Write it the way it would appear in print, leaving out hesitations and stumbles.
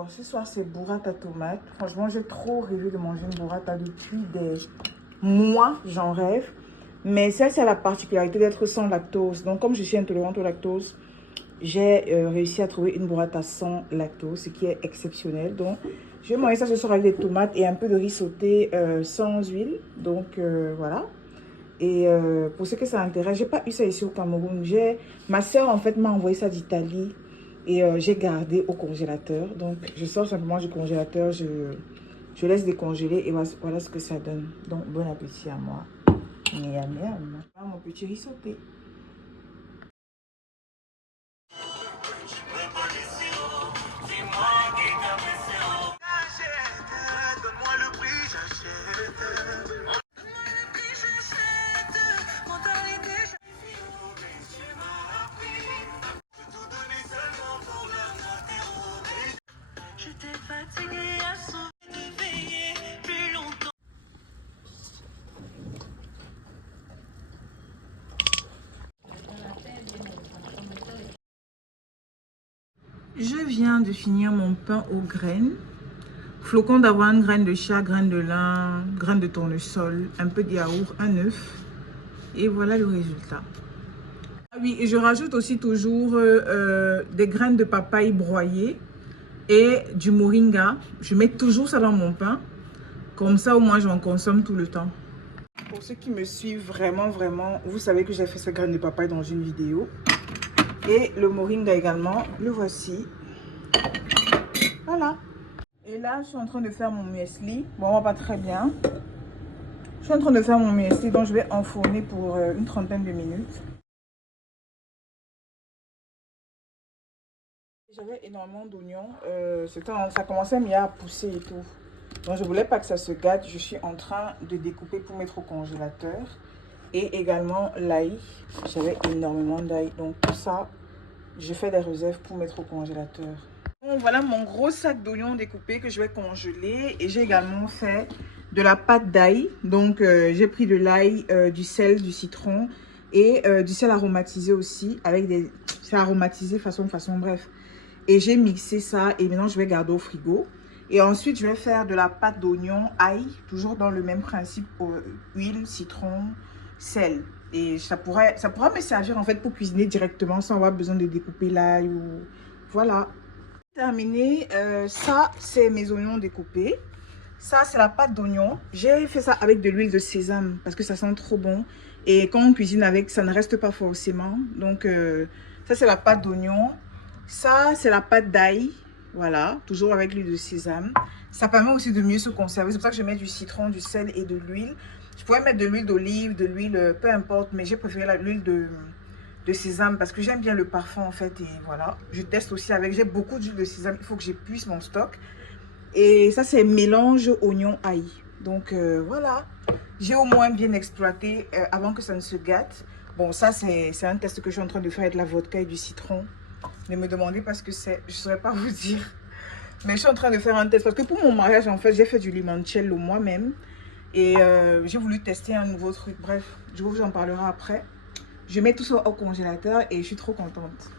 Alors, ce soir, c'est burrata tomate. Franchement, j'ai trop rêvé de manger une burrata depuis des mois. J'en rêve. Mais celle-ci a la particularité d'être sans lactose. Donc, comme je suis intolérante au lactose, j'ai réussi à trouver une burrata sans lactose, ce qui est exceptionnel. Donc, je vais manger ça ce soir avec des tomates et un peu de riz sauté sans huile. Donc, voilà. Et pour ceux que ça intéresse, j'ai pas eu ça ici au Cameroun. Ma soeur, en fait, m'a envoyé ça d'Italie. Et j'ai gardé au congélateur. Donc, je sors simplement du congélateur. Je laisse décongeler. Et voilà ce que ça donne. Donc, bon appétit à moi. Miam, miam. Ah, mon petit riz sauté. Je viens de finir mon pain aux graines. Flocons d'avoine, graines de chia, graines de lin, graines de tournesol, un peu de yaourt, un œuf. Et voilà le résultat. Ah oui, et je rajoute aussi toujours des graines de papaye broyées et du moringa. Je mets toujours ça dans mon pain. Comme ça, au moins, j'en consomme tout le temps. Pour ceux qui me suivent vraiment, vous savez que j'ai fait ces graines de papaye dans une vidéo. Et le moringa également, le voici. Voilà. Et là, je suis en train de faire mon muesli. Bon, on va pas très bien. Je suis en train de faire mon muesli, donc je vais enfourner pour une trentaine de minutes. J'avais énormément d'oignons. Ça commençait à pousser et tout. Donc, je voulais pas que ça se gâte. Je suis en train de découper pour mettre au congélateur. Et également l'ail. J'avais énormément d'ail. Donc, tout ça, je fais des réserves pour mettre au congélateur. Bon, voilà mon gros sac d'oignons découpés que je vais congeler. Et j'ai également fait de la pâte d'ail. Donc, j'ai pris de l'ail, du sel, du citron et du sel aromatisé aussi. Avec des... C'est aromatisé façon, bref. Et j'ai mixé ça et maintenant, je vais garder au frigo. Et ensuite, je vais faire de la pâte d'oignon, ail, toujours dans le même principe, huile, citron, sel. Et ça pourra me servir en fait pour cuisiner directement sans avoir besoin de découper l'ail ou... Voilà. Terminé, ça c'est mes oignons découpés. Ça c'est la pâte d'oignon. J'ai fait ça avec de l'huile de sésame parce que ça sent trop bon. Et quand on cuisine avec, ça ne reste pas forcément. Donc ça c'est la pâte d'oignon. Ça c'est la pâte d'ail. Voilà, toujours avec l'huile de sésame. Ça permet aussi de mieux se conserver. C'est pour ça que je mets du citron, du sel et de l'huile. Je pourrais mettre de l'huile d'olive, de l'huile, peu importe. Mais j'ai préféré l'huile de sésame parce que j'aime bien le parfum en fait. Et voilà, je teste aussi avec. J'ai beaucoup d'huile de sésame. Il faut que j'épuise mon stock. Et ça, c'est mélange oignon-ail. Donc voilà, j'ai au moins bien exploité avant que ça ne se gâte. Bon, ça, c'est un test que je suis en train de faire avec la vodka et du citron. Ne me demandez pas ce que c'est, je ne saurais pas vous dire. Mais je suis en train de faire un test parce que pour mon mariage, en fait, j'ai fait du limoncello moi-même. Et j'ai voulu tester un nouveau truc. Bref, je vous en parlerai après. Je mets tout ça au congélateur et je suis trop contente.